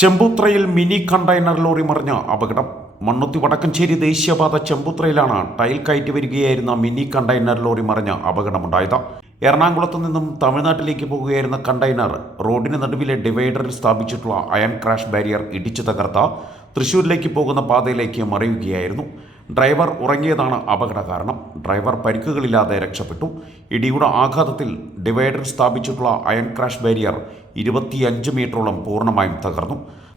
ചെമ്പൂത്രയിൽ mini container lorry മറിഞ്ഞ അപകടം. മണ്ണുത്തി വടക്കഞ്ചേരി ദേശീയപാത ചെമ്പൂത്രയിലാണ് ടൈൽ കയറ്റി വരികയായിരുന്ന മിനി കണ്ടെയ്നർ ലോറി മറിഞ്ഞ അപകടമുണ്ടായത്. എറണാകുളത്തു നിന്നും തമിഴ്നാട്ടിലേക്ക് പോകുകയായിരുന്ന കണ്ടെയ്നർ റോഡിന് നടുവിലെ ഡിവൈഡറിൽ സ്ഥാപിച്ചിട്ടുള്ള അയൺ ക്രാഷ് ബാരിയർ ഇടിച്ചു തകർത്ത തൃശൂരിലേക്ക് പോകുന്ന പാതയിലേക്ക് മറിയുകയായിരുന്നു. ഡ്രൈവർ ഉറങ്ങിയതാണ് അപകട കാരണം. ഡ്രൈവർ പരിക്കുകളില്ലാതെ രക്ഷപ്പെട്ടു. ഇടിയുടെ ആഘാതത്തിൽ ഡിവൈഡർ സ്ഥാപിച്ചിട്ടുള്ള അയൺ ക്രാഷ് ബാരിയർ ഇരുപത്തിയഞ്ച് മീറ്ററോളം പൂർണമായും തകർന്നു.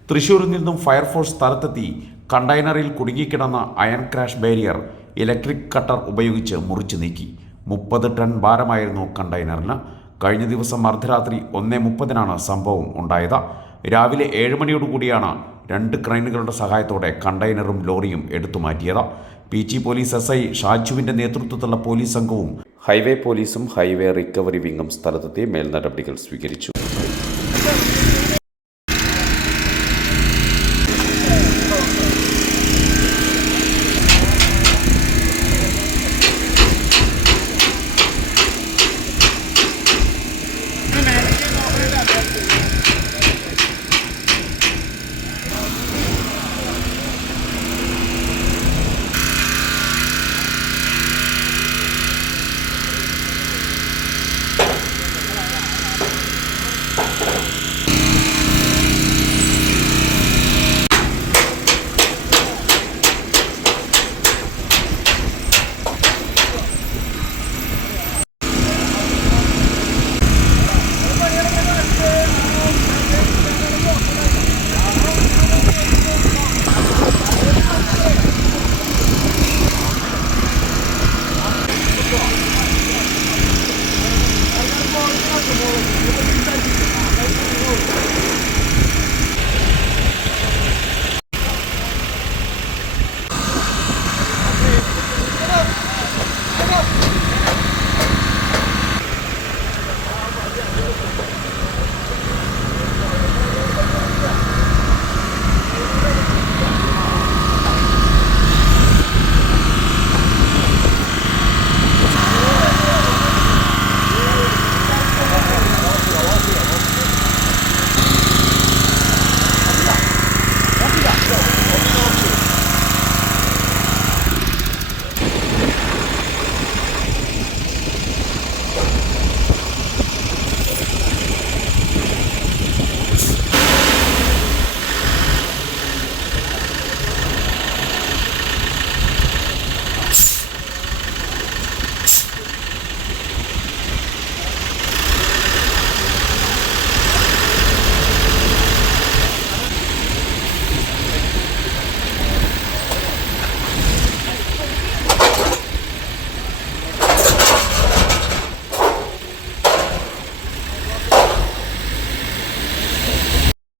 തൃശൂരിൽ നിന്നും ഫയർഫോഴ്സ് സ്ഥലത്തെത്തി കണ്ടെയ്നറിൽ കുടുങ്ങിക്കിടന്ന iron crash barrier electric cutter ഉപയോഗിച്ച് മുറിച്ചു നീക്കി. മുപ്പത് ടൺ ഭാരമായിരുന്നു കണ്ടെയ്നറിന്. കഴിഞ്ഞ ദിവസം അർദ്ധരാത്രി ഒന്നേ മുപ്പതിനാണ് സംഭവം ഉണ്ടായത്. രാവിലെ ഏഴ് മണിയോടുകൂടിയാണ് രണ്ട് ക്രൈനുകളുടെ സഹായത്തോടെ കണ്ടെയ്നറും ലോറിയും എടുത്തു മാറ്റിയത്. P G police S I ഷാജുവിന്റെ നേതൃത്വത്തിലുള്ള പോലീസ് സംഘവും ഹൈവേ പോലീസും ഹൈവേ റിക്കവറി വിങ്ങും സ്ഥലത്തെത്തി മേൽനടപടികൾ സ്വീകരിച്ചു. Let's go.